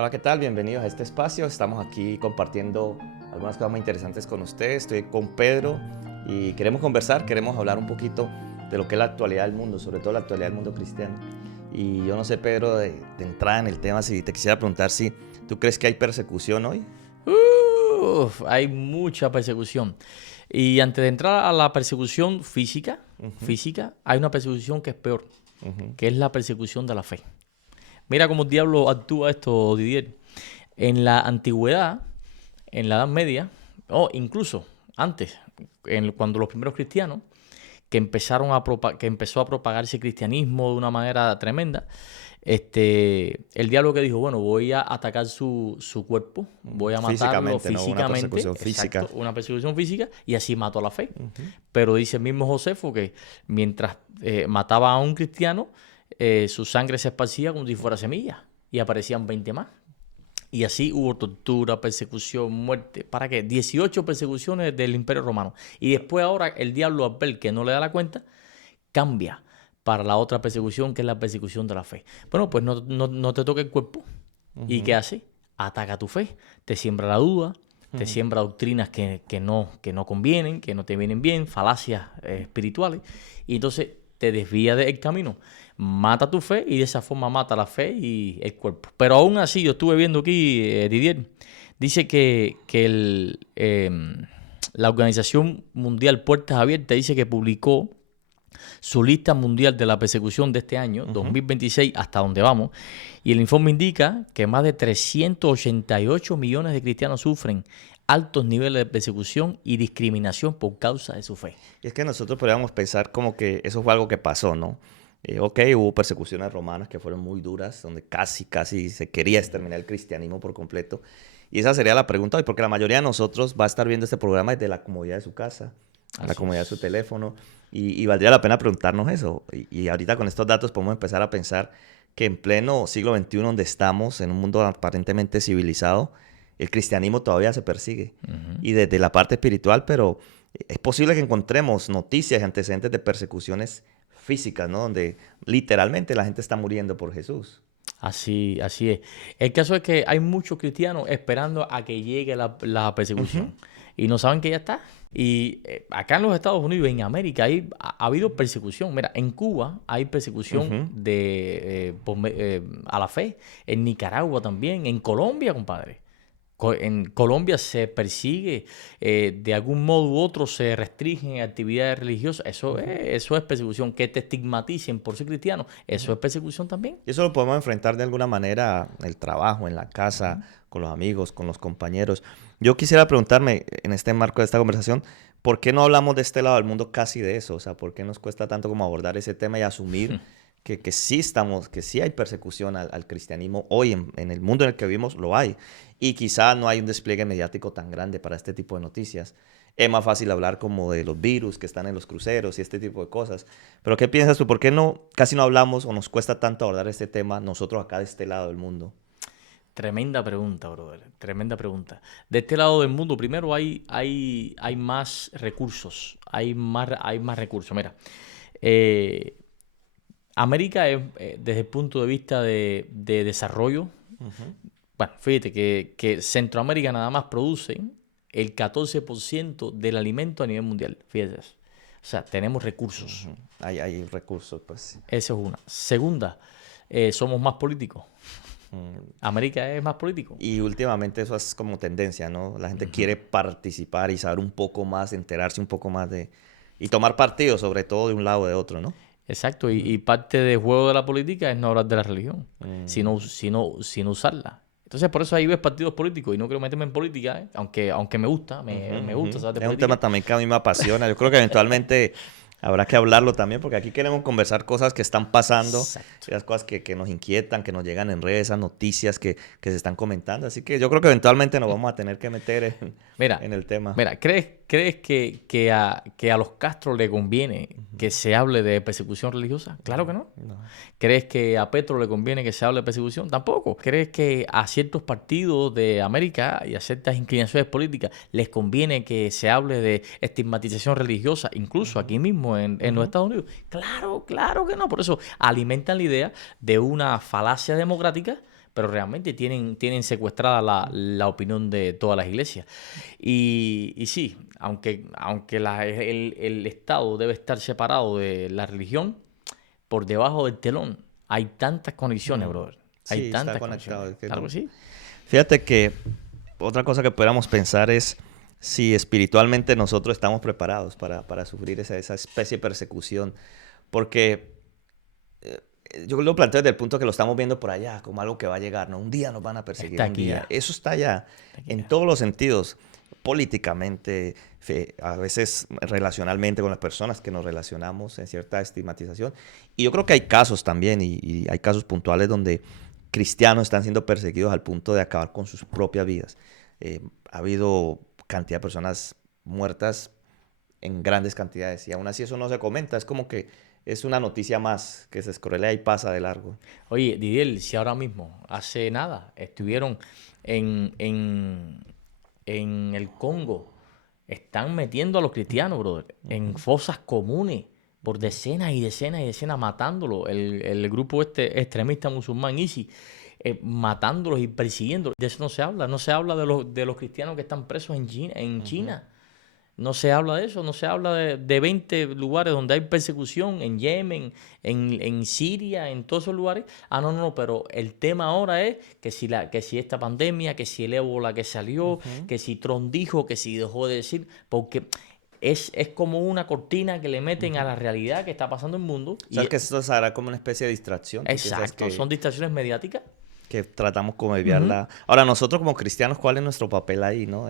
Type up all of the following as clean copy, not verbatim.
Hola, ¿qué tal? Bienvenidos a este espacio. Estamos aquí compartiendo algunas cosas muy interesantes con ustedes. Estoy con Pedro y queremos conversar, queremos hablar un poquito de lo que es la actualidad del mundo, sobre todo la actualidad del mundo cristiano. Y yo no sé, Pedro, de entrada en el tema, si te quisiera preguntar si tú crees que hay persecución hoy. Hay mucha persecución. Y antes de entrar a la persecución física, hay una persecución que es peor, que es la persecución de la fe. Mira cómo el diablo actúa esto, Didier. En la antigüedad, en la Edad Media, o incluso antes, cuando los primeros cristianos, que empezó a propagarse el cristianismo de una manera tremenda, el diablo que dijo, bueno, voy a atacar su cuerpo, voy a matarlo Físicamente, ¿no? Una físicamente, persecución física. exacto, una persecución física, y así mató a la fe. Pero dice el mismo Josefo que mientras mataba a un cristiano, su sangre se esparcía como si fuera semilla, y aparecían 20 más. Y así hubo tortura, persecución, muerte. ¿Para qué? 18 persecuciones del Imperio Romano. Y después ahora el diablo, al ver que no le da la cuenta, cambia para la otra persecución, que es la persecución de la fe. Bueno, pues no te toca el cuerpo. ¿Y qué hace? Ataca tu fe, te siembra la duda, te siembra doctrinas que no convienen, que no te vienen bien, falacias espirituales, y entonces te desvía del camino. Mata tu fe y de esa forma mata la fe y el cuerpo. Pero aún así, yo estuve viendo aquí, Didier, dice que la Organización Mundial Puertas Abiertas dice que publicó su lista mundial de la persecución de este año, 2026, hasta donde vamos, y el informe indica que más de 388 millones de cristianos sufren altos niveles de persecución y discriminación por causa de su fe. Y es que nosotros podríamos pensar como que eso fue algo que pasó, ¿no? Ok, hubo persecuciones romanas que fueron muy duras, donde casi se quería exterminar el cristianismo por completo. Y esa sería la pregunta hoy, porque la mayoría de nosotros va a estar viendo este programa desde la comodidad de su casa, a la comodidad de su teléfono, y valdría la pena preguntarnos eso. Y ahorita con estos datos podemos empezar a pensar que en pleno siglo XXI, donde estamos, en un mundo aparentemente civilizado, el cristianismo todavía se persigue. Y desde la parte espiritual, pero es posible que encontremos noticias y antecedentes de persecuciones físicas, ¿no? Donde literalmente la gente está muriendo por Jesús. Así es. El caso es que hay muchos cristianos esperando a que llegue la persecución y no saben que ya está. Y acá en los Estados Unidos, en América, ha habido persecución. Mira, en Cuba hay persecución a la fe. En Nicaragua también. En Colombia, compadre. En Colombia se persigue, de algún modo u otro se restringen actividades religiosas. Eso es persecución. Que te estigmaticen por ser cristiano, eso es persecución también. Y eso lo podemos enfrentar de alguna manera en el trabajo, en la casa, con los amigos, con los compañeros. Yo quisiera preguntarme, en este marco de esta conversación, ¿por qué no hablamos de este lado del mundo casi de eso? O sea, ¿por qué nos cuesta tanto como abordar ese tema y asumir que sí hay persecución al cristianismo hoy en el mundo en el que vivimos? Lo hay. Y quizá no hay un despliegue mediático tan grande para este tipo de noticias. Es más fácil hablar como de los virus que están en los cruceros y este tipo de cosas. Pero ¿qué piensas tú? ¿Por qué casi no hablamos o nos cuesta tanto abordar este tema nosotros acá de este lado del mundo? Tremenda pregunta, brother. Tremenda pregunta. De este lado del mundo, primero hay más recursos. Hay más recursos. Mira, América es, desde el punto de vista de desarrollo, bueno, fíjate que Centroamérica nada más produce el 14% del alimento a nivel mundial. Fíjate eso. O sea, tenemos recursos. Hay recursos, pues. Esa es una. Segunda, somos más políticos. América es más político. Y últimamente eso es como tendencia, ¿no? La gente quiere participar y saber un poco más, enterarse un poco más y tomar partido, sobre todo de un lado o de otro, ¿no? Exacto. Y parte del juego de la política es no hablar de la religión, sino usarla. Entonces, por eso ahí ves partidos políticos y no quiero meterme en política, aunque me gusta, me gusta saber de Es un política. tema también que a mí me apasiona. Yo creo que eventualmente habrá que hablarlo también, porque aquí queremos conversar cosas que están pasando, Exacto. las cosas que nos inquietan, que nos llegan en redes, esas noticias que se están comentando. Así que yo creo que eventualmente nos vamos a tener que meter en el tema. Mira, ¿crees que a los Castro le conviene que se hable de persecución religiosa? Claro que no. No. ¿Crees que a Petro le conviene que se hable de persecución? Tampoco. ¿Crees que a ciertos partidos de América y a ciertas inclinaciones políticas les conviene que se hable de estigmatización religiosa, incluso aquí mismo en los Estados Unidos? Claro que no. Por eso alimentan la idea de una falacia democrática pero realmente tienen secuestrada la opinión de todas las iglesias. Y sí, aunque el Estado debe estar separado de la religión, por debajo del telón hay tantas conexiones, brother. Hay Sí, está tantas conectado. conexiones. Es que Claro que no. sí. Fíjate que otra cosa que podríamos pensar es si espiritualmente nosotros estamos preparados para sufrir esa especie de persecución. Porque yo lo planteo desde el punto que lo estamos viendo por allá, como algo que va a llegar, ¿no? Un día nos van a perseguir, Está un aquí día. ya. Eso está allá, Está aquí en ya. todos los sentidos, políticamente, a veces relacionalmente con las personas que nos relacionamos, en cierta estigmatización. Y yo creo que hay casos también, y hay casos puntuales donde cristianos están siendo perseguidos al punto de acabar con sus propias vidas. Ha habido cantidad de personas muertas en grandes cantidades y aún así eso no se comenta. Es como que es una noticia más que se escrolea y pasa de largo. Oye, Didier, si ahora mismo, hace nada, estuvieron en, en, en el Congo, están metiendo a los cristianos, brother, en fosas comunes, por decenas y decenas y decenas, matándolos. El grupo este extremista musulmán ISIS, matándolos y persiguiéndolos. De eso no se habla. No se habla de los cristianos que están presos en China. En Ujú. China. No se habla de eso, no se habla de 20 lugares donde hay persecución, en Yemen, en Siria, en todos esos lugares. Ah, no, pero el tema ahora es que si esta pandemia, que si el ébola que salió, Ujú. que si Trump dijo, que si dejó de decir, porque es como una cortina que le meten a Ujú. la realidad que está pasando en el mundo. O sea, Y que esto será como una especie de distracción. ¿Tú piensas exacto, son distracciones mediáticas. que tratamos como de Ujú. desviarla? Ahora, nosotros como cristianos, ¿cuál es nuestro papel ahí, no?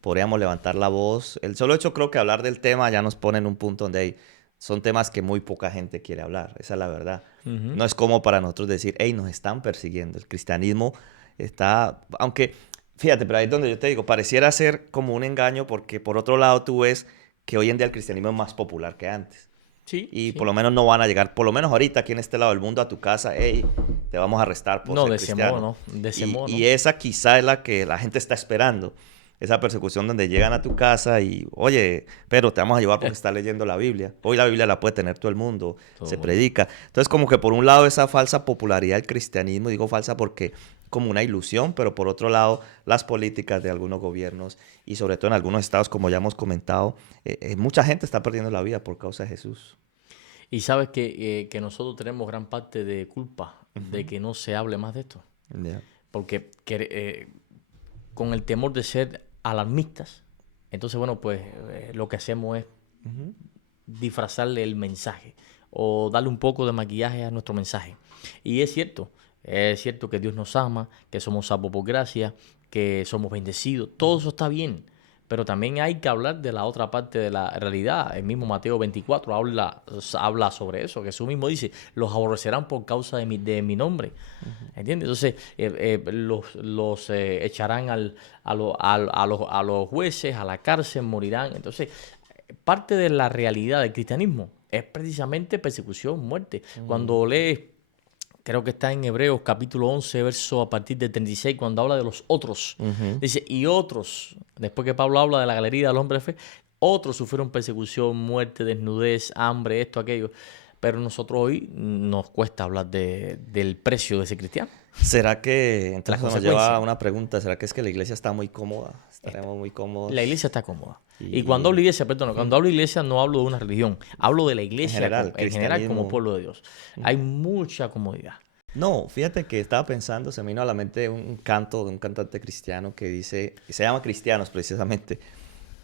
Podríamos levantar la voz. El solo hecho creo que hablar del tema ya nos pone en un punto donde son temas que muy poca gente quiere hablar. Esa es la verdad. Ujú. No es como para nosotros decir, hey, nos están persiguiendo. El cristianismo está, aunque, fíjate, pero ahí es donde yo te digo, pareciera ser como un engaño porque por otro lado tú ves que hoy en día el cristianismo es más popular que antes. Sí, Y por sí. lo menos no van a llegar, por lo menos ahorita aquí en este lado del mundo, a tu casa, hey, te vamos a arrestar por No, ser de ese modo cristiano. no, de ese Y, modo y no. esa quizá es la que la gente está esperando. Esa persecución donde llegan a tu casa y, oye, pero te vamos a llevar porque estás leyendo la Biblia. Hoy la Biblia la puede tener todo el mundo, Todo el se mundo. predica. Entonces, como que por un lado esa falsa popularidad del cristianismo, digo falsa porque como una ilusión, pero por otro lado las políticas de algunos gobiernos y sobre todo en algunos estados, como ya hemos comentado, mucha gente está perdiendo la vida por causa de Jesús. Y sabes que nosotros tenemos gran parte de culpa de Ujú. que no se hable más de esto. Ya. Porque con el temor de ser alarmistas, entonces, bueno, pues lo que hacemos es Ujú. disfrazarle el mensaje o darle un poco de maquillaje a nuestro mensaje. Y es cierto que Dios nos ama, que somos salvos por gracia, que somos bendecidos, todo eso está bien. Pero también hay que hablar de la otra parte de la realidad. El mismo Mateo 24 habla sobre eso. Jesús mismo dice, los aborrecerán por causa de mi nombre. ¿Entiendes? Entonces, los echarán a los jueces, a la cárcel, morirán. Entonces, parte de la realidad del cristianismo es precisamente persecución, muerte. Mm. Cuando lees, creo que está en Hebreos capítulo 11, verso a partir del 36, cuando habla de los otros, Ujú. dice, y otros, después que Pablo habla de la galería del hombre de fe, otros sufrieron persecución, muerte, desnudez, hambre, esto, aquello. Pero nosotros hoy nos cuesta hablar del precio de ese cristiano, ¿Será que, las entonces nos lleva a consecuencias. una pregunta, ¿será que es que la iglesia está muy cómoda? ¿Estaremos muy La cómodos? iglesia está cómoda. Y cuando Y hablo iglesia, perdón, cuando hablo iglesia no hablo de una religión, hablo de la en iglesia general, en general como cristianismo. pueblo de Dios. Hay mucha comodidad. No, fíjate que estaba pensando, se me vino a la mente un canto de un cantante cristiano que dice, y se llama Cristianos precisamente,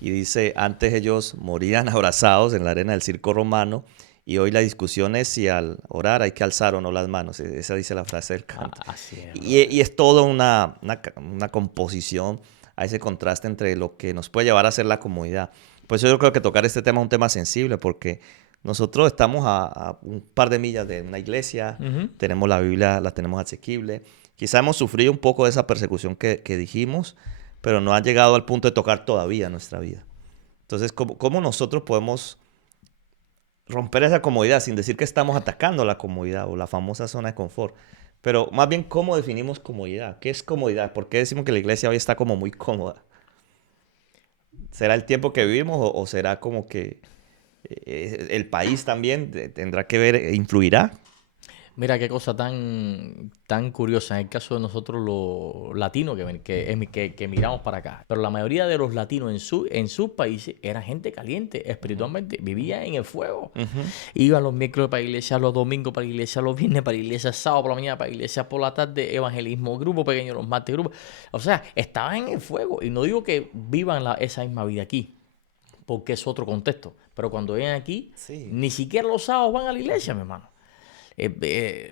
y dice, antes ellos morían abrazados en la arena del circo romano, y hoy la discusión es si al orar hay que alzar o no las manos. Esa dice la frase del canto. Así es, brother. Y es toda una composición a ese contraste entre lo que nos puede llevar a ser la comodidad. Por eso yo creo que tocar este tema es un tema sensible, porque nosotros estamos a un par de millas de una iglesia, Ujú. tenemos la Biblia, la tenemos asequible. Quizá hemos sufrido un poco de esa persecución que dijimos, pero no ha llegado al punto de tocar todavía nuestra vida. Entonces, ¿cómo nosotros podemos romper esa comodidad sin decir que estamos atacando la comodidad o la famosa zona de confort? Pero más bien, ¿cómo definimos comodidad? ¿Qué es comodidad? ¿Por qué decimos que la iglesia hoy está como muy cómoda? ¿Será el tiempo que vivimos o será como que el país también tendrá que ver, influirá? Mira qué cosa tan curiosa en el caso de nosotros los latinos que miramos para acá. Pero la mayoría de los latinos en sus países eran gente caliente espiritualmente, vivían en el fuego. Ujú. Iban los miércoles para la iglesia, los domingos para la iglesia, los viernes para la iglesia, sábado por la mañana para la iglesia, por la tarde evangelismo, grupo pequeño los martes, grupo. O sea, estaban en el fuego. Y no digo que vivan esa misma vida aquí, porque es otro contexto. Pero cuando vienen aquí, Sí. ni siquiera los sábados van a la iglesia, mi hermano. Entre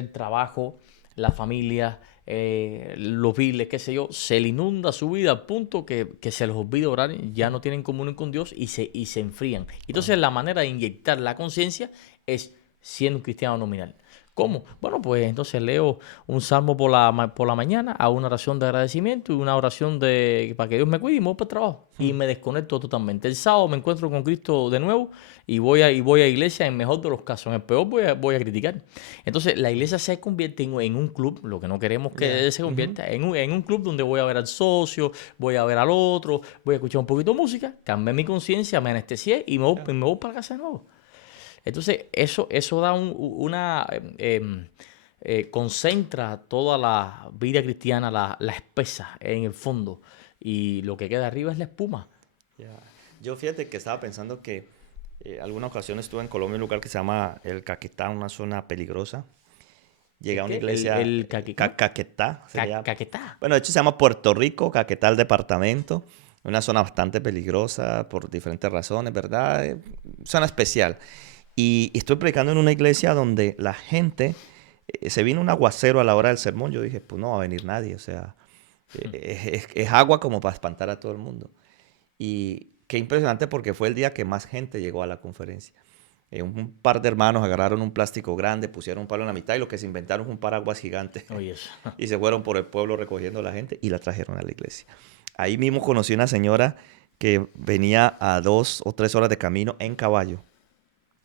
el trabajo, la familia, los biles, qué sé yo, se le inunda su vida al punto que se les olvida orar, ya no tienen comunión con Dios y se enfrían. Entonces la manera de inyectar la conciencia es siendo un cristiano nominal. ¿Cómo? Bueno, pues entonces leo un salmo por la mañana, hago una oración de agradecimiento y una oración para que Dios me cuide y me voy para el trabajo. Y me desconecto totalmente. El sábado me encuentro con Cristo de nuevo y voy a iglesia en el mejor de los casos. En el peor voy a criticar. Entonces la iglesia se convierte en un club, lo que no queremos que se convierta, en un club donde voy a ver al socio, voy a ver al otro, voy a escuchar un poquito de música, cambié mi conciencia, me anestesié y me voy para casa de nuevo. Entonces, eso da concentra toda la vida cristiana, la espesa en el fondo. Y lo que queda arriba es la espuma. Ya. Yo fíjate que estaba pensando que alguna ocasión estuve en Colombia, un lugar que se llama El Caquetá, una zona peligrosa. Llegué a una ¿Qué? iglesia, Caquetá. Caquetá. Bueno, de hecho se llama Puerto Rico, Caquetá el departamento. Una zona bastante peligrosa por diferentes razones, ¿verdad? Zona especial. Y estoy predicando en una iglesia donde la gente, se vino un aguacero a la hora del sermón. Yo dije, pues no va a venir nadie, o sea, es agua como para espantar a todo el mundo. Y qué impresionante porque fue el día que más gente llegó a la conferencia. Un par de hermanos agarraron un plástico grande, pusieron un palo en la mitad y lo que se inventaron fue un paraguas gigante. Oye, eso. Y se fueron por el pueblo recogiendo a la gente y la trajeron a la iglesia. Ahí mismo conocí una señora que venía a 2 o 3 horas de camino en caballo.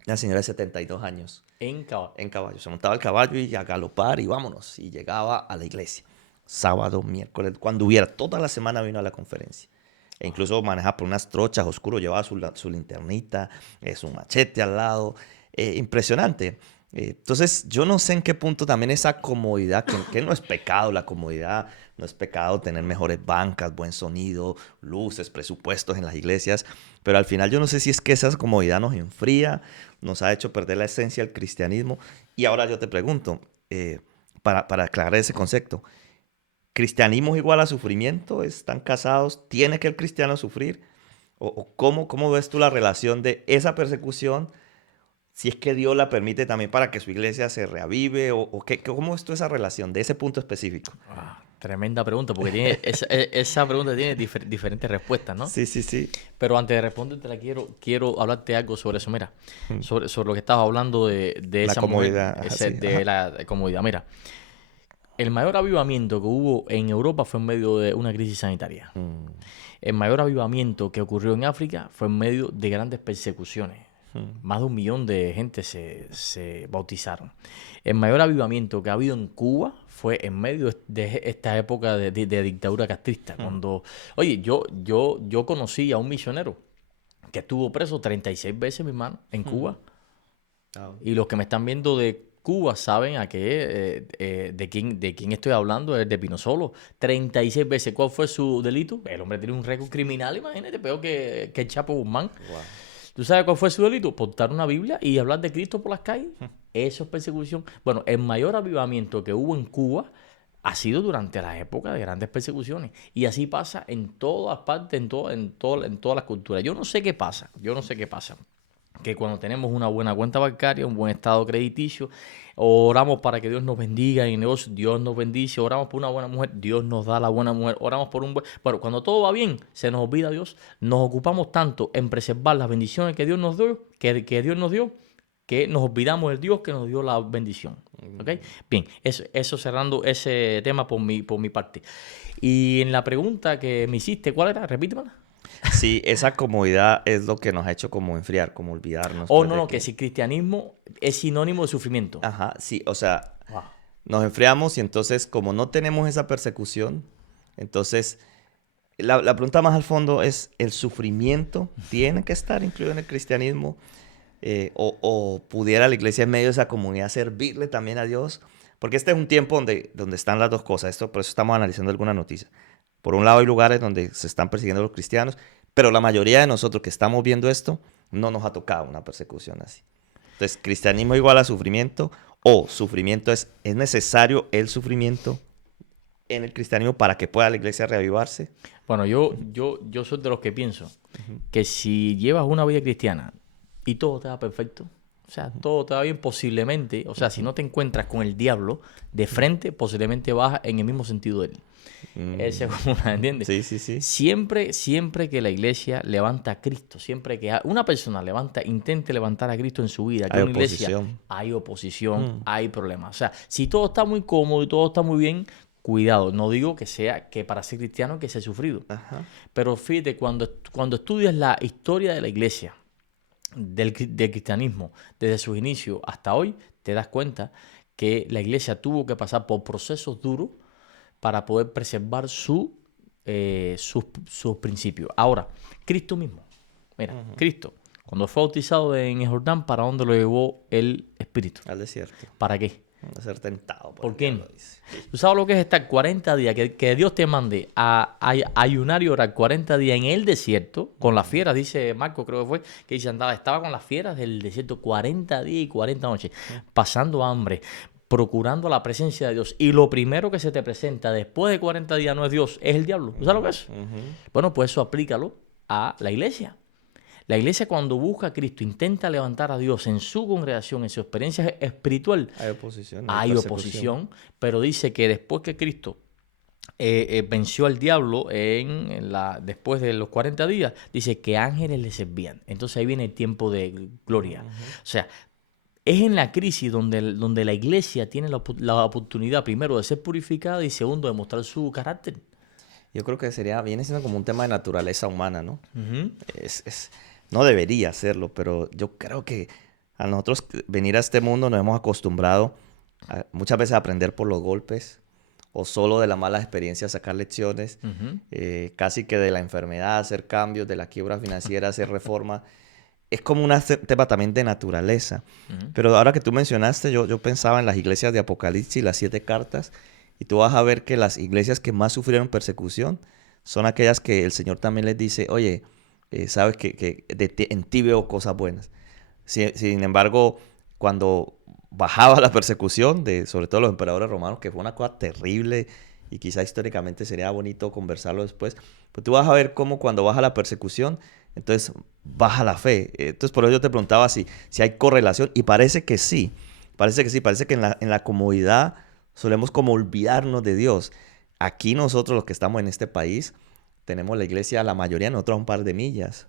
Una señora de 72 años. En caballo. En caballo. Se montaba el caballo y a galopar y vámonos. Y llegaba a la iglesia. Sábado, miércoles, cuando hubiera. Toda la semana vino a la conferencia. E incluso manejaba por unas trochas oscuras, llevaba su linternita, su machete al lado. Impresionante. Entonces, yo no sé en qué punto también esa comodidad, que no es pecado, la comodidad, no es pecado tener mejores bancas, buen sonido, luces, presupuestos en las iglesias, pero al final yo no sé si es que esa comodidad nos enfría, nos ha hecho perder la esencia del cristianismo. Y ahora yo te pregunto, para aclarar ese concepto, ¿cristianismo es igual a sufrimiento? ¿Están casados? ¿Tiene que el cristiano sufrir? ¿O cómo ves tú la relación de esa persecución? Si es que Dios la permite también para que su iglesia se reavive, ¿cómo es toda esa relación de ese punto específico? Tremenda pregunta, porque esa pregunta tiene diferentes respuestas, ¿no? Sí, sí, sí. Pero antes de responderte, quiero hablarte algo sobre eso. Mira, sobre lo que estabas hablando de esa comodidad, mujer, de la comodidad. Mira, el mayor avivamiento que hubo en Europa fue en medio de una crisis sanitaria. El mayor avivamiento que ocurrió en África fue en medio de grandes persecuciones. Más de 1 millón de gente se bautizaron. El mayor avivamiento que ha habido en Cuba fue en medio de esta época de dictadura castrista. Cuando, oye, yo conocí a un misionero que estuvo preso 36 veces, mi hermano, en Cuba. Y los que me están viendo de Cuba saben de quién estoy hablando, es de Pino Solo. 36 veces. ¿Cuál fue su delito? El hombre tiene un récord criminal, imagínate, peor que el Chapo Guzmán. Wow. ¿Tú sabes cuál fue su delito? Portar una Biblia y hablar de Cristo por las calles. Eso es persecución. Bueno, el mayor avivamiento que hubo en Cuba ha sido durante la época de grandes persecuciones. Y así pasa en todas partes, en todas las culturas. Yo no sé qué pasa. Que cuando tenemos una buena cuenta bancaria, un buen estado crediticio, oramos para que Dios nos bendiga en el negocio, Dios nos bendice, oramos por una buena mujer, Dios nos da la buena mujer, oramos por un buen... Bueno, cuando todo va bien, se nos olvida Dios, nos ocupamos tanto en preservar las bendiciones que Dios nos dio, que nos olvidamos del Dios que nos dio la bendición. ¿Okay? Bien, eso cerrando ese tema por mi parte. Y en la pregunta que me hiciste, ¿cuál era? Repítemela. Sí, esa comodidad es lo que nos ha hecho como enfriar, como olvidarnos. Que si cristianismo es sinónimo de sufrimiento. Ajá, sí, o sea, nos enfriamos y entonces como no tenemos esa persecución, entonces la pregunta más al fondo es, ¿el sufrimiento tiene que estar incluido en el cristianismo? o pudiera la iglesia en medio de esa comunidad servirle también a Dios, porque este es un tiempo donde están las dos cosas. Por eso estamos analizando algunas noticias. Por un lado hay lugares donde se están persiguiendo a los cristianos, pero la mayoría de nosotros que estamos viendo esto no nos ha tocado una persecución así. Entonces, cristianismo igual a sufrimiento, o sufrimiento es necesario el sufrimiento en el cristianismo para que pueda la iglesia reavivarse. Bueno, yo soy de los que pienso que si llevas una vida cristiana y todo te va perfecto, o sea, todo te va bien, posiblemente, o sea, si no te encuentras con el diablo de frente, posiblemente vas en el mismo sentido de él. Esa es una, ¿entiendes? Sí, sí, sí. Siempre que la iglesia levanta a Cristo, siempre que una persona intente levantar a Cristo en su vida, que Hay una iglesia, oposición. hay oposición, hay problemas. O sea, si todo está muy cómodo y todo está muy bien, cuidado. No digo que para ser cristiano que sea sufrido. Ajá. Pero fíjate, cuando estudias la historia de la iglesia, del cristianismo, desde sus inicios hasta hoy, te das cuenta que la iglesia tuvo que pasar por procesos duros para poder preservar sus principios. Ahora, Cristo mismo. Mira, Cristo, cuando fue bautizado en el Jordán, ¿para dónde lo llevó el Espíritu? Al desierto. ¿Para qué? A ser tentado. ¿Por qué? ¿Tú sabes lo que es estar 40 días? Que Dios te mande a ayunar y orar 40 días en el desierto, con las fieras, dice Marco, creo que fue, que dice estaba con las fieras del desierto 40 días y 40 noches, pasando hambre, procurando la presencia de Dios. Y lo primero que se te presenta después de 40 días no es Dios, es el diablo. ¿Tú sabes lo que es? Bueno, pues eso aplícalo a la iglesia. La iglesia, cuando busca a Cristo, intenta levantar a Dios en su congregación, en su experiencia espiritual. Hay oposición. Hay oposición, pero dice que después que Cristo venció al diablo después de los 40 días, dice que ángeles le servían. Entonces ahí viene el tiempo de gloria. O sea, es en la crisis donde la iglesia tiene la oportunidad, primero, de ser purificada y segundo, de mostrar su carácter. Yo creo que viene siendo como un tema de naturaleza humana, ¿no? No debería serlo, pero yo creo que a nosotros venir a este mundo nos hemos acostumbrado muchas veces a aprender por los golpes o solo de la mala experiencia sacar lecciones, casi que de la enfermedad hacer cambios, de la quiebra financiera hacer reforma. Es como un tema también de naturaleza. Pero ahora que tú mencionaste, yo pensaba en las iglesias de Apocalipsis, las 7 cartas, y tú vas a ver que las iglesias que más sufrieron persecución son aquellas que el Señor también les dice, oye, sabes que en ti veo cosas buenas. Sin embargo, cuando bajaba la persecución, sobre todo los emperadores romanos, que fue una cosa terrible y quizá históricamente sería bonito conversarlo después, pues tú vas a ver cómo cuando baja la persecución, entonces baja la fe. Entonces por eso yo te preguntaba si hay correlación, y parece que sí, parece que en la comodidad solemos como olvidarnos de Dios. Aquí nosotros los que estamos en este país, tenemos la iglesia, la mayoría de nosotros a un par de millas,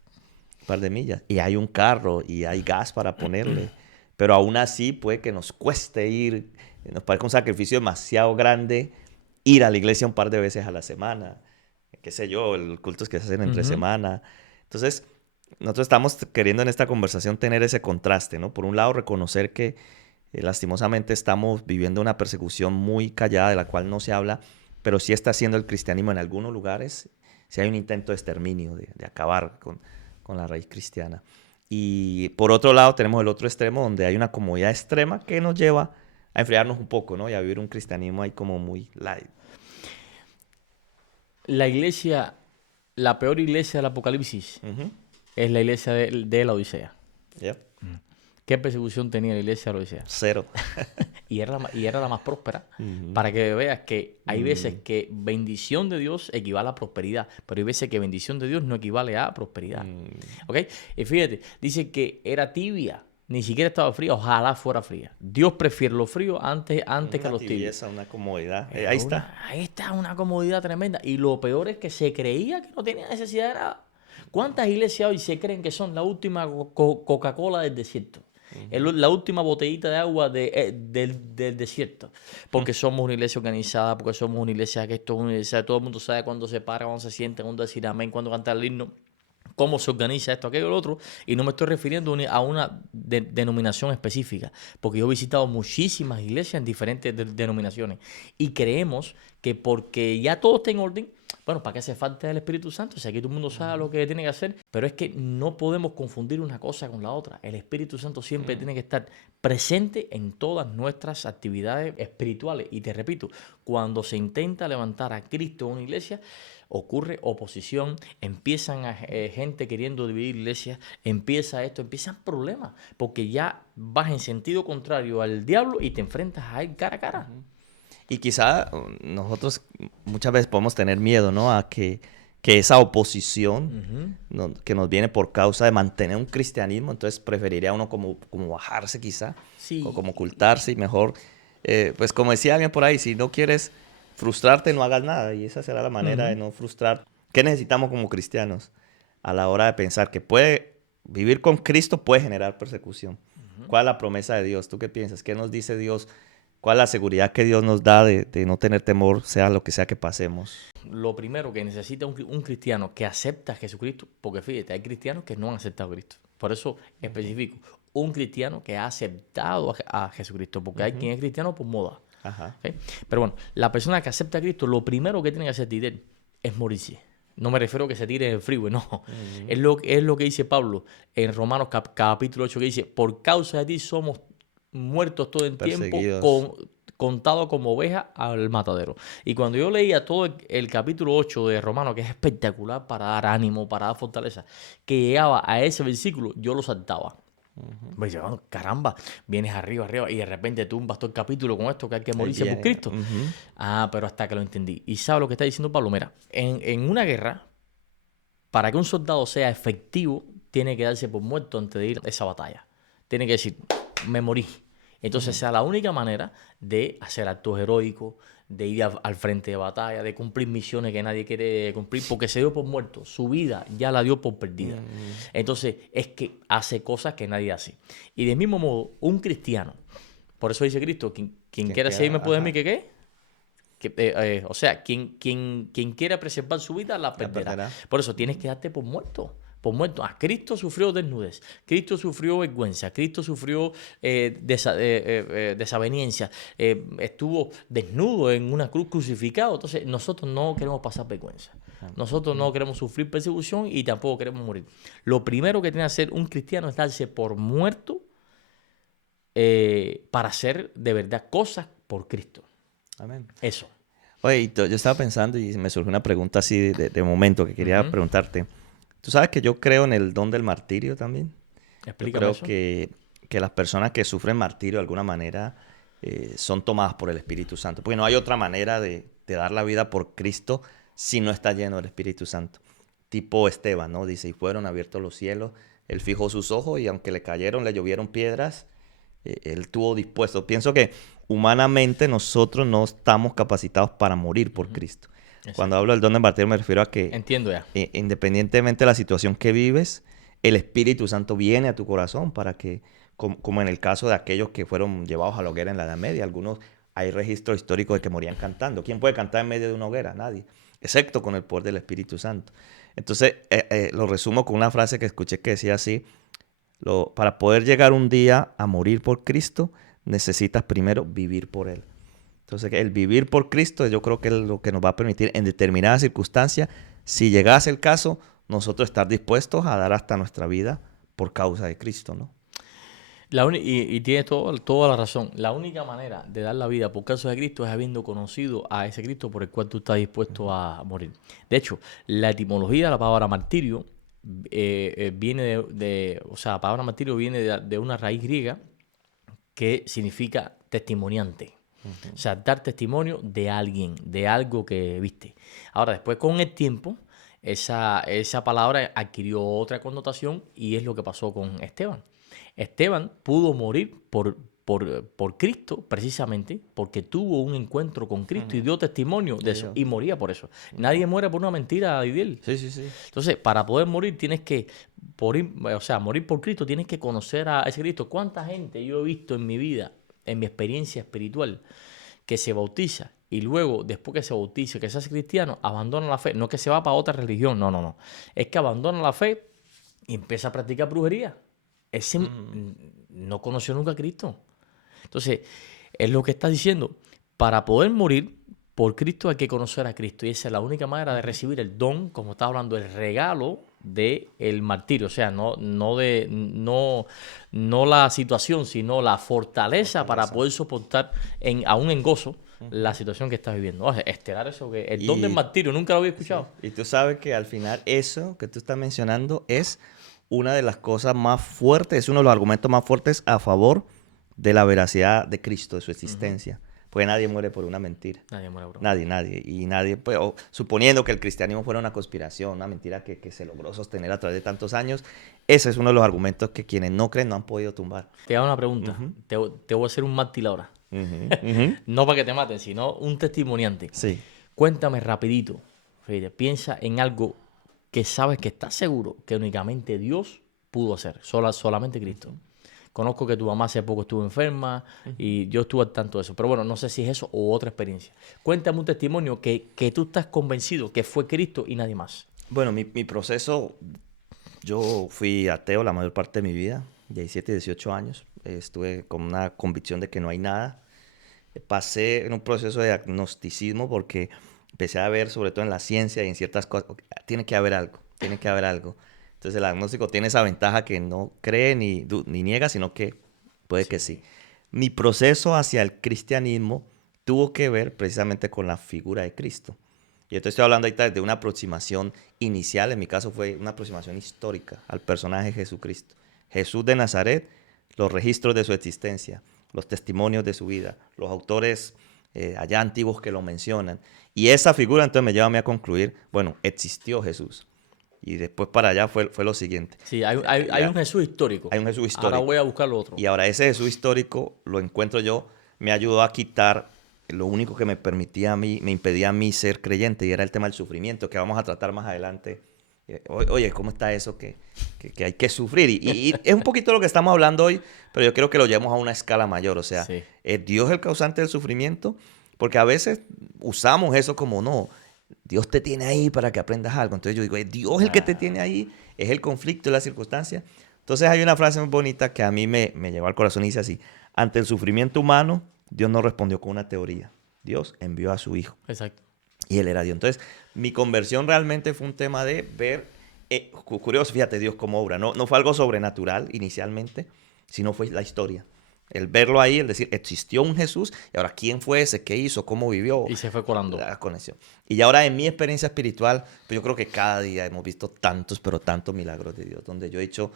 y hay un carro y hay gas para ponerle, pero aún así puede que nos cueste ir, nos parece un sacrificio demasiado grande ir a la iglesia un par de veces a la semana, qué sé yo, los cultos que se hacen entre semana. Entonces, nosotros estamos queriendo en esta conversación tener ese contraste, ¿no? Por un lado, reconocer que lastimosamente estamos viviendo una persecución muy callada de la cual no se habla, pero sí está haciendo el cristianismo en algunos lugares. Sí hay un intento de exterminio, de acabar con la raíz cristiana. Y por otro lado tenemos el otro extremo donde hay una comodidad extrema que nos lleva a enfriarnos un poco, ¿no? Y a vivir un cristianismo ahí como muy light. La iglesia, la peor iglesia del Apocalipsis es la iglesia de la Odisea. Yep. ¿Qué persecución tenía la iglesia de la Odisea? 0. y era la más próspera. Para que veas que hay veces que bendición de Dios equivale a prosperidad, pero hay veces que bendición de Dios no equivale a prosperidad. ¿Ok? Y fíjate, dice que era tibia, ni siquiera estaba fría, ojalá fuera fría. Dios prefiere lo frío antes que los tibios. Una comodidad. Ahí está una comodidad tremenda. Y lo peor es que se creía que no tenía necesidad de nada. ¿Cuántas iglesias hoy se creen que son la última Coca-Cola del desierto? La última botellita de agua del desierto. Porque somos una iglesia organizada, porque somos una iglesia que esto es una iglesia, todo el mundo sabe cuándo se para, cuándo se sienta, cuándo decir amén, cuándo cantar el himno, cómo se organiza esto, aquello, lo otro. Y no me estoy refiriendo a una denominación específica, porque yo he visitado muchísimas iglesias en diferentes denominaciones y creemos que porque ya todo está en orden, Bueno, ¿para qué hace falta el Espíritu Santo? Si aquí todo el mundo sabe lo que tiene que hacer, pero es que no podemos confundir una cosa con la otra. El Espíritu Santo siempre tiene que estar presente en todas nuestras actividades espirituales. Y te repito, cuando se intenta levantar a Cristo en una iglesia, ocurre oposición, empiezan gente queriendo dividir iglesias, empiezan problemas, porque ya vas en sentido contrario al diablo y te enfrentas a él cara a cara. Y quizá nosotros muchas veces podemos tener miedo, ¿no? A que esa oposición que nos viene por causa de mantener un cristianismo, entonces preferiría uno como bajarse quizá, Sí. o como ocultarse y mejor, pues como decía alguien por ahí, si no quieres frustrarte, no hagas nada. Y esa será la manera de no frustrar. ¿Qué necesitamos como cristianos a la hora de pensar que vivir con Cristo puede generar persecución? ¿Cuál es la promesa de Dios? ¿Tú qué piensas? ¿Qué nos dice Dios? ¿Cuál es la seguridad que Dios nos da de no tener temor, sea lo que sea que pasemos? Lo primero que necesita un cristiano que acepta a Jesucristo, porque fíjate, hay cristianos que no han aceptado a Cristo. Por eso especifico, un cristiano que ha aceptado a Jesucristo, porque hay quien es cristiano por moda. Ajá. ¿Okay? Pero bueno, la persona que acepta a Cristo, lo primero que tiene que hacer Tider es morirse. No me refiero a que se tire en el freeway, no. Es lo que dice Pablo en Romanos capítulo 8, que dice, por causa de ti somos muertos todo el tiempo, Perseguidos. contado como ovejas al matadero. Y cuando yo leía todo el capítulo 8 de Romanos, que es espectacular para dar ánimo, para dar fortaleza, que llegaba a ese versículo, yo lo saltaba. Me decía, "Oh, caramba, vienes arriba, y de repente tumbas todo el capítulo con esto que hay que morirse por Cristo". Ah, pero hasta que lo entendí. ¿Y sabes lo que está diciendo Pablo? Mira, en una guerra, para que un soldado sea efectivo, tiene que darse por muerto antes de ir a esa batalla. Tiene que decir, me morí. Entonces, esa es la única manera de hacer actos heroicos, de ir al frente de batalla, de cumplir misiones que nadie quiere cumplir, porque se dio por muerto. Su vida ya la dio por perdida. Entonces, es que hace cosas que nadie hace. Y del mismo modo, un cristiano, por eso dice Cristo, quien quiera seguirme puede mí, ¿qué? O sea, quien quiera preservar su vida la perderá. Por eso tienes que darte por muerto. Por muerto. Cristo sufrió desnudez, Cristo sufrió vergüenza, Cristo sufrió desaveniencia, estuvo desnudo en una cruz crucificado. Entonces nosotros no queremos pasar vergüenza, nosotros no queremos sufrir persecución y tampoco queremos morir. Lo primero que tiene que hacer un cristiano es darse por muerto para hacer de verdad cosas por Cristo. Amén. Eso. Oye, yo estaba pensando y me surgió una pregunta así de momento que quería preguntarte. Tú sabes que yo creo en el don del martirio también. Explícame eso. Yo creo que las personas que sufren martirio de alguna manera son tomadas por el Espíritu Santo. Porque no hay otra manera de dar la vida por Cristo si no está lleno del Espíritu Santo. Tipo Esteban, ¿no? Dice, y fueron abiertos los cielos. Él fijó sus ojos y aunque le llovieron piedras, él estuvo dispuesto. Pienso que humanamente nosotros no estamos capacitados para morir por Cristo. Exacto. Cuando hablo del don del martirio me refiero a que entiendo ya. Independientemente de la situación que vives, el Espíritu Santo viene a tu corazón para que, como en el caso de aquellos que fueron llevados a la hoguera en la Edad Media, algunos hay registros históricos de que morían cantando. ¿Quién puede cantar en medio de una hoguera? Nadie, excepto con el poder del Espíritu Santo. Entonces, lo resumo con una frase que escuché que decía así: para poder llegar un día a morir por Cristo, necesitas primero vivir por Él. Entonces, el vivir por Cristo yo creo que es lo que nos va a permitir en determinadas circunstancias, si llegase el caso, nosotros estar dispuestos a dar hasta nuestra vida por causa de Cristo, ¿no? Y tienes toda la razón. La única manera de dar la vida por causa de Cristo es habiendo conocido a ese Cristo por el cual tú estás dispuesto a morir. De hecho, la etimología de la palabra martirio viene o sea, la palabra martirio viene de una raíz griega que significa testimoniante. O sea, dar testimonio de alguien, de algo que viste. Ahora, después con el tiempo, esa palabra adquirió otra connotación y es lo que pasó con Esteban. Esteban pudo morir por Cristo precisamente porque tuvo un encuentro con Cristo y dio testimonio de eso y moría por eso. Nadie muere por una mentira, Didier. Sí. Entonces, para poder morir tienes que, morir por Cristo, tienes que conocer a ese Cristo. ¿Cuánta gente yo he visto en mi vida, en mi experiencia espiritual, que se bautiza y luego, después que se bautiza, que se hace cristiano, abandona la fe? No que se va para otra religión, no. Es que abandona la fe y empieza a practicar brujería. Ese no conoció nunca a Cristo. Entonces, es lo que está diciendo. Para poder morir, Por Cristo hay que conocer a Cristo y esa es la única manera de recibir el don, como estaba hablando, el regalo del martirio. O sea, no la situación, sino la fortaleza para poder soportar aún en gozo la situación que estás viviendo. Estelar eso, que el don del martirio, nunca lo había escuchado. Sí. Y tú sabes que al final eso que tú estás mencionando es una de las cosas más fuertes, es uno de los argumentos más fuertes a favor de la veracidad de Cristo, de su existencia. Porque nadie muere por una mentira. Nadie muere, bro. Nadie. Y nadie, pues, suponiendo que el cristianismo fuera una conspiración, una mentira que se logró sostener a través de tantos años, ese es uno de los argumentos que quienes no creen no han podido tumbar. Te hago una pregunta. Te voy a hacer un mártir ahora. No para que te maten, sino un testimoniante. Sí. Cuéntame rapidito. Fíjate, piensa en algo que sabes que estás seguro que únicamente Dios pudo hacer. Solamente Cristo. Conozco que tu mamá hace poco estuvo enferma y yo estuve al tanto de eso. Pero bueno, no sé si es eso o otra experiencia. Cuéntame un testimonio que tú estás convencido que fue Cristo y nadie más. Bueno, mi proceso, yo fui ateo la mayor parte de mi vida, 17, 18 años. Estuve con una convicción de que no hay nada. Pasé en un proceso de agnosticismo porque empecé a ver, sobre todo en la ciencia y en ciertas cosas, tiene que haber algo. Entonces el agnóstico tiene esa ventaja que no cree ni niega, sino que puede que sí. Mi proceso hacia el cristianismo tuvo que ver precisamente con la figura de Cristo. Y esto estoy hablando ahorita de una aproximación inicial, en mi caso fue una aproximación histórica al personaje de Jesucristo. Jesús de Nazaret, los registros de su existencia, los testimonios de su vida, los autores allá antiguos que lo mencionan. Y esa figura entonces me lleva a mí a concluir, bueno, existió Jesús. Y después para allá fue lo siguiente. Sí, hay un Jesús histórico. Hay un Jesús histórico. Ahora voy a buscar lo otro. Y ahora ese Jesús histórico lo encuentro yo, me ayudó a quitar lo único que me impedía a mí ser creyente, y era el tema del sufrimiento, que vamos a tratar más adelante. Oye, ¿cómo está eso que hay que sufrir? Y es un poquito lo que estamos hablando hoy, pero yo creo que lo llevamos a una escala mayor. O sea, sí. ¿Es Dios el causante del sufrimiento? Porque a veces usamos eso como no. Dios te tiene ahí para que aprendas algo. Entonces yo digo, ¿es Dios el que te tiene ahí? ¿Es el conflicto, la circunstancia? Entonces hay una frase muy bonita que a mí me llegó al corazón y dice así: ante el sufrimiento humano, Dios no respondió con una teoría. Dios envió a su Hijo. Exacto. Y Él era Dios. Entonces, mi conversión realmente fue un tema de ver, curioso, fíjate Dios cómo obra. No fue algo sobrenatural inicialmente, sino fue la historia. El verlo ahí, el decir, existió un Jesús, y ahora, ¿quién fue ese? ¿Qué hizo? ¿Cómo vivió? Y se fue colando. La conexión. Y ahora en mi experiencia espiritual, pues yo creo que cada día hemos visto tantos, pero tantos milagros de Dios, donde yo he dicho,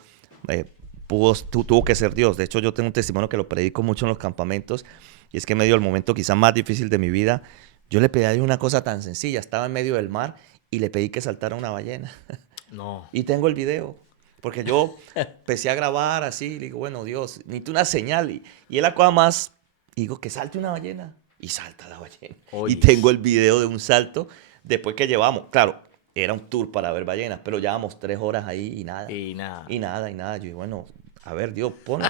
tuvo que ser Dios. De hecho, yo tengo un testimonio que lo predico mucho en los campamentos, y es que en medio del momento quizás más difícil de mi vida, yo le pedí a Dios una cosa tan sencilla. Estaba en medio del mar y le pedí que saltara una ballena. No. Y tengo el video. Porque yo empecé a grabar así, y le digo, bueno, Dios, necesito una señal. Y él acaba más, y digo, que salte una ballena. Y salta la ballena. Oye. Y tengo el video de un salto después que llevamos. Claro, era un tour para ver ballenas, pero llevamos 3 horas ahí y nada. Y nada. Y nada. Yo digo, bueno, a ver, Dios, pon.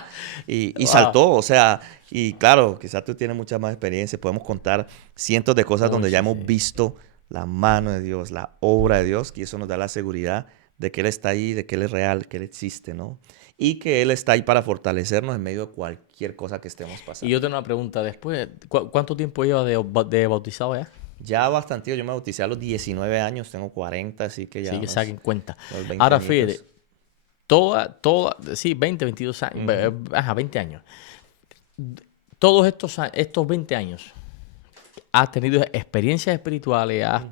Y saltó, o sea, y claro, quizás tú tienes mucha más experiencia. Podemos contar cientos de cosas donde ya hemos visto la mano de Dios, la obra de Dios, y eso nos da la seguridad de que Él está ahí, de que Él es real, que Él existe, ¿no? Y que Él está ahí para fortalecernos en medio de cualquier cosa que estemos pasando. Y yo tengo una pregunta después. ¿Cuánto tiempo llevas de bautizado ya? Ya bastante. Yo me bauticé a los 19 años, tengo 40, así que ya... Sí, que saquen cuenta. 20 Ahora, añitos. fíjate, sí, 20, 22 años, 20 años. Todos estos 20 años, has tenido experiencias espirituales, has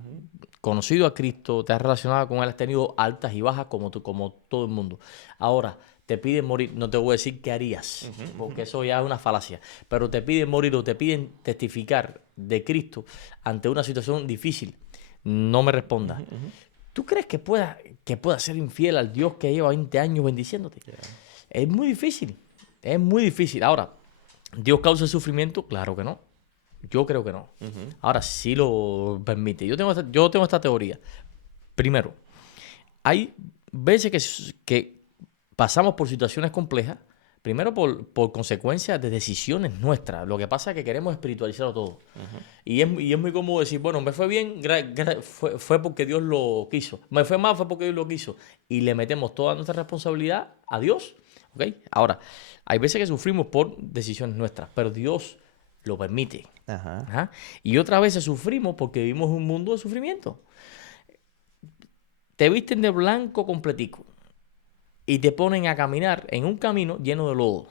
conocido a Cristo, te has relacionado con Él, has tenido altas y bajas como todo el mundo. Ahora, te piden morir, no te voy a decir qué harías, porque eso ya es una falacia, pero te piden morir o te piden testificar de Cristo ante una situación difícil. No me respondas. ¿Tú crees que pueda ser infiel al Dios que lleva 20 años bendiciéndote? Yeah. Es muy difícil. Ahora, ¿Dios causa el sufrimiento? Claro que no. Yo creo que no. Ahora sí lo permite. Yo tengo esta teoría. Primero, hay veces que pasamos por situaciones complejas, primero por consecuencias de decisiones nuestras. Lo que pasa es que queremos espiritualizarlo todo. Y es muy cómodo decir, bueno, me fue bien, fue porque Dios lo quiso. Me fue mal, fue porque Dios lo quiso. Y le metemos toda nuestra responsabilidad a Dios. ¿Okay? Ahora, hay veces que sufrimos por decisiones nuestras, pero Dios lo permite. Ajá. Ajá. Y otras veces sufrimos porque vivimos en un mundo de sufrimiento. Te visten de blanco completico y te ponen a caminar en un camino lleno de lodo.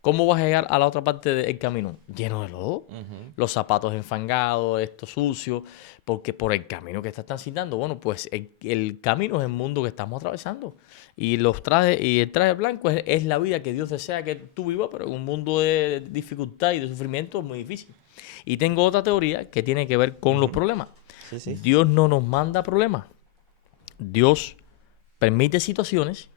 ¿Cómo vas a llegar a la otra parte del camino? Lleno de lodo. Ujú. Los zapatos enfangados, esto sucio, porque por el camino que estás transitando. Bueno, pues el camino es el mundo que estamos atravesando. Y el traje blanco es la vida que Dios desea que tú vivas, pero en un mundo de dificultad y de sufrimiento es muy difícil. Y tengo otra teoría que tiene que ver con los problemas. Sí, sí. Dios no nos manda problemas. Dios permite situaciones.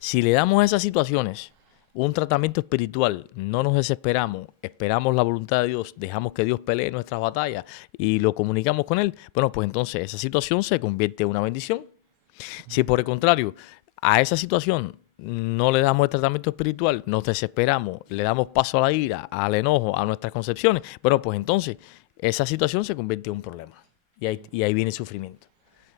Si le damos a esas situaciones un tratamiento espiritual, no nos desesperamos, esperamos la voluntad de Dios, dejamos que Dios pelee nuestras batallas y lo comunicamos con Él, bueno, pues entonces esa situación se convierte en una bendición. Si por el contrario, a esa situación no le damos el tratamiento espiritual, nos desesperamos, le damos paso a la ira, al enojo, a nuestras concepciones, bueno, pues entonces esa situación se convierte en un problema. Y ahí viene el sufrimiento.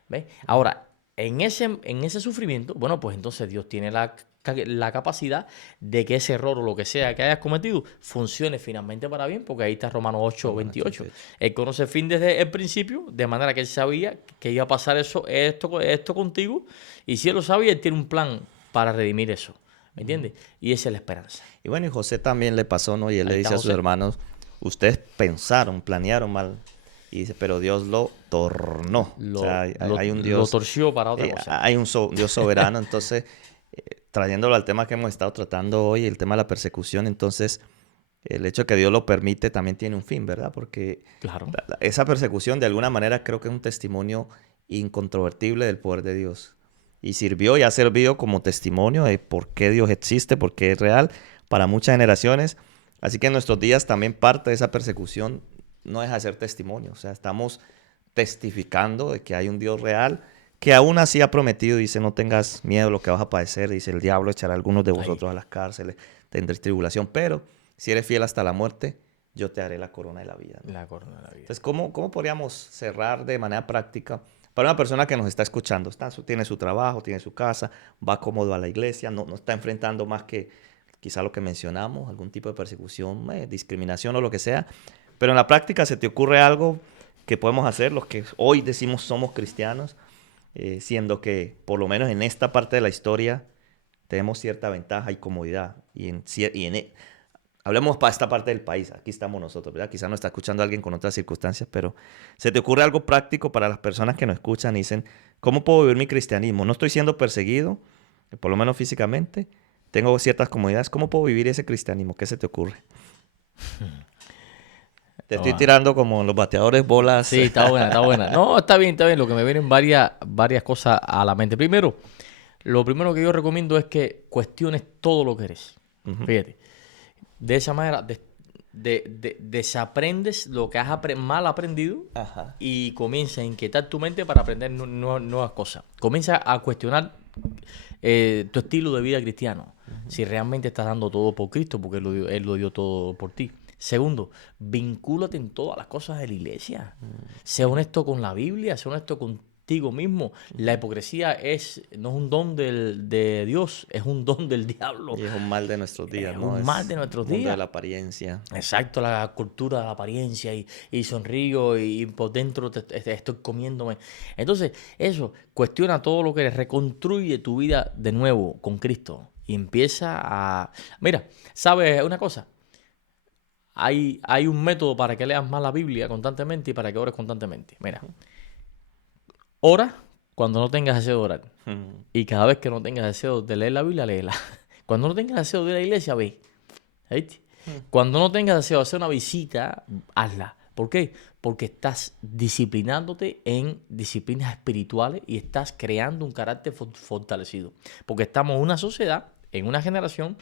¿Ves? Ahora, en ese sufrimiento, bueno, pues entonces Dios tiene la capacidad de que ese error o lo que sea que hayas cometido funcione finalmente para bien, porque ahí está Romanos 8, 28. Él conoce el fin desde el principio, de manera que él sabía que iba a pasar esto contigo, y si él lo sabía, él tiene un plan para redimir eso. ¿Me entiendes? Y esa es la esperanza. Y bueno, y José también le pasó, ¿no? Y él le Ahí dice está a sus José. hermanos, ustedes pensaron, planearon mal. Y dice, pero Dios lo tornó. O sea, hay un Lo Dios, torció para otra cosa. hay un Dios soberano. Entonces, trayéndolo al tema que hemos estado tratando hoy, el tema de la persecución, entonces, el hecho de que Dios lo permite también tiene un fin, ¿verdad? Porque Claro. esa persecución, de alguna manera, creo que es un testimonio incontrovertible del poder de Dios. Y sirvió y ha servido como testimonio de por qué Dios existe, por qué es real para muchas generaciones. Así que en nuestros días también parte de esa persecución no deja de ser testimonio. O sea, estamos testificando de que hay un Dios real que aún así ha prometido, dice, no tengas miedo de lo que vas a padecer. Dice, el diablo echará a algunos de vosotros Ahí. a las cárceles, tendréis tribulación, pero si eres fiel hasta la muerte, yo te haré la corona de la vida, ¿no? La corona de la vida. Entonces, ¿cómo podríamos cerrar de manera práctica para una persona que nos está escuchando? Tiene su trabajo, tiene su casa, va cómodo a la iglesia, no está enfrentando más que quizá lo que mencionamos, algún tipo de persecución, discriminación o lo que sea. Pero en la práctica, ¿se te ocurre algo que podemos hacer los que hoy decimos somos cristianos? Siendo que por lo menos en esta parte de la historia tenemos cierta ventaja y comodidad. Hablemos para esta parte del país, aquí estamos nosotros, ¿verdad? Quizá no está escuchando a alguien con otras circunstancias, pero ¿se te ocurre algo práctico para las personas que nos escuchan y dicen, ¿cómo puedo vivir mi cristianismo? No estoy siendo perseguido, por lo menos físicamente, tengo ciertas comodidades, ¿cómo puedo vivir ese cristianismo? ¿Qué se te ocurre? Te estoy tirando como los bateadores bolas. Sí, está buena, está buena. No, está bien, está bien. Lo que me vienen varias cosas a la mente. Primero, lo primero que yo recomiendo es que cuestiones todo lo que eres. Fíjate. De esa manera desaprendes lo que has mal aprendido. Ajá. Y comienza a inquietar tu mente para aprender nuevas cosas. Comienza a cuestionar tu estilo de vida cristiano. Si realmente estás dando todo por Cristo, porque Él lo dio todo por ti. Segundo, vincúlate en todas las cosas de la iglesia. Sé honesto con la Biblia, sé honesto contigo mismo. La hipocresía no es un don de Dios, es un don del diablo. Y es un mal de nuestros días, Es ¿no? un mal de nuestros mundo días. de la apariencia. Exacto, la cultura de la apariencia y sonrío y por dentro estoy comiéndome. Entonces, eso, cuestiona todo lo que eres, reconstruye tu vida de nuevo con Cristo y empieza a... Mira, ¿sabes una cosa? Hay un método para que leas más la Biblia constantemente y para que ores constantemente. Mira, ora cuando no tengas deseo de orar. Y cada vez que no tengas deseo de leer la Biblia, léela. Cuando no tengas deseo de ir a la iglesia, ve. ¿Viste? Cuando no tengas deseo de hacer una visita, hazla. ¿Por qué? Porque estás disciplinándote en disciplinas espirituales y estás creando un carácter fortalecido. Porque estamos en una sociedad, en una generación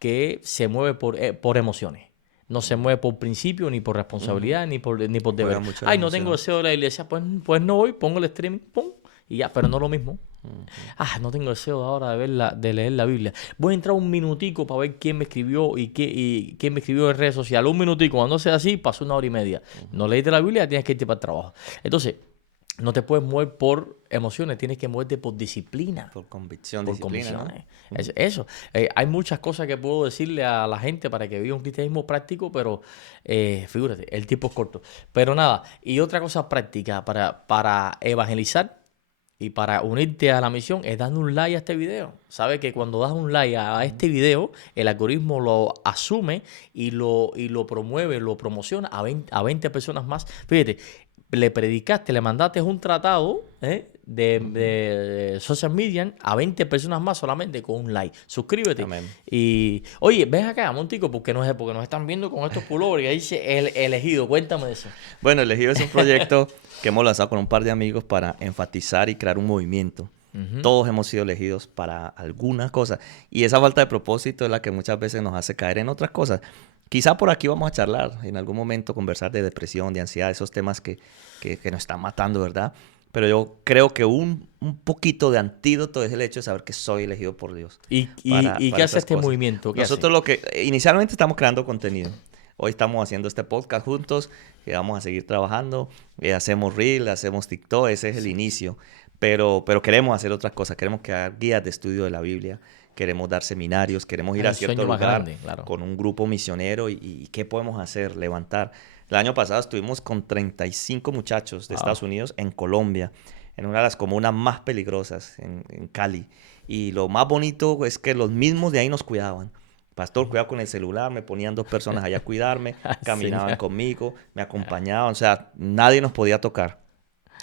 que se mueve por emociones. No se mueve por principio, ni por responsabilidad, ni por deber. Ay, no tengo deseo de la iglesia, pues no voy, pongo el streaming, pum, y ya, pero no es lo mismo. No tengo deseo ahora de leer la Biblia. Voy a entrar un minutico para ver quién me escribió y quién me escribió en redes sociales. Un minutico, cuando sea así, pasó 1 hora y media. No leíste la Biblia, tienes que irte para el trabajo. Entonces, no te puedes mover por emociones, tienes que moverte por disciplina. Por convicción, Por disciplina, ¿no? convicciones. Eso. Hay muchas cosas que puedo decirle a la gente para que viva un cristianismo práctico, pero figúrate, el tiempo es corto. Pero nada, y otra cosa práctica para evangelizar y para unirte a la misión es dando un like a este video. Sabes que cuando das un like a este video, el algoritmo lo asume y lo promueve, lo promociona a 20 personas más. Fíjate, le predicaste, le mandaste un tratado de social media a 20 personas más solamente con un like. Suscríbete. Amén. Y, oye, ven acá, Montico, porque nos están viendo con estos pullovers que dice el elegido. Cuéntame de eso. Bueno, Elegido es un proyecto que hemos lanzado con un par de amigos para enfatizar y crear un movimiento. Todos hemos sido elegidos para alguna cosa. Y esa falta de propósito es la que muchas veces nos hace caer en otras cosas. Quizá por aquí vamos a charlar, en algún momento conversar de depresión, de ansiedad, esos temas que nos están matando, ¿verdad? Pero yo creo que un poquito de antídoto es el hecho de saber que soy elegido por Dios. ¿Y para qué hace estas este cosas. movimiento? ¿Qué Nosotros lo que inicialmente estamos creando contenido. Hoy estamos haciendo este podcast juntos, que vamos a seguir trabajando. Hacemos Reel, hacemos TikTok, ese es el inicio. Pero queremos hacer otras cosas. Queremos crear guías de estudio de la Biblia. Queremos dar seminarios. Queremos ir a cierto lugar grande, claro. con un grupo misionero. ¿Y qué podemos hacer? Levantar. El año pasado estuvimos con 35 muchachos de Estados Unidos en Colombia, en una de las comunas más peligrosas, en Cali. Y lo más bonito es que los mismos de ahí nos cuidaban. Pastor, cuidado con el celular, me ponían 2 personas allá a cuidarme, caminaban conmigo, me acompañaban, o sea, nadie nos podía tocar.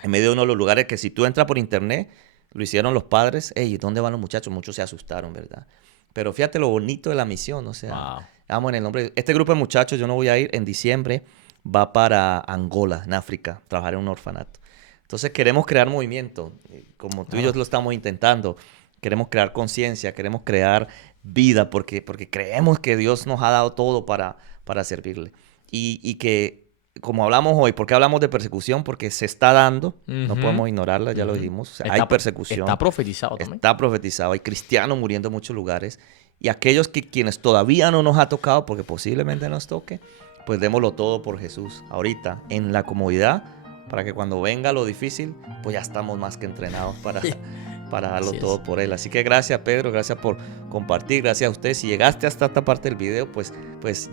En medio de uno de los lugares que si tú entras por internet, lo hicieron los padres, hey, ¿dónde van los muchachos? Muchos se asustaron, ¿verdad? Pero fíjate lo bonito de la misión, o sea, vamos en el nombre. Este grupo de muchachos, yo no voy a ir en diciembre, va para Angola, en África, trabajar en un orfanato. Entonces queremos crear movimiento, como tú y yo lo estamos intentando. Queremos crear conciencia, queremos crear vida, porque creemos que Dios nos ha dado todo para servirle. Y que, como hablamos hoy, ¿por qué hablamos de persecución? Porque se está dando, no podemos ignorarla, ya lo dijimos. O sea, hay persecución. Está profetizado también. Está profetizado, hay cristianos muriendo en muchos lugares. Y aquellos quienes todavía no nos ha tocado, porque posiblemente nos toque, pues démoslo todo por Jesús. Ahorita, en la comodidad, para que cuando venga lo difícil, pues ya estamos más que entrenados para darlo todo por Él. Así que gracias, Pedro, gracias por compartir, gracias a usted. Si llegaste hasta esta parte del video, pues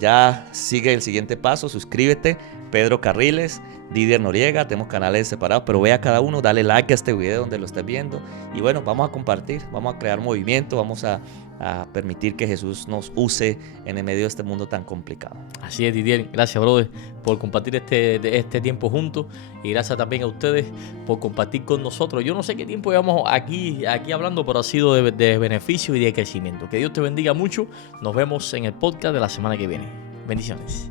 ya sigue el siguiente paso, suscríbete. Pedro Carriles, Didier Noriega, tenemos canales separados, pero ve a cada uno, dale like a este video donde lo estés viendo. Y bueno, vamos a compartir, vamos a crear movimiento, vamos a permitir que Jesús nos use en el medio de este mundo tan complicado. Así es, Didier. Gracias, brother, por compartir este tiempo juntos. Y gracias también a ustedes por compartir con nosotros. Yo no sé qué tiempo llevamos aquí hablando, pero ha sido de beneficio y de crecimiento. Que Dios te bendiga mucho. Nos vemos en el podcast de la semana que viene. Bendiciones.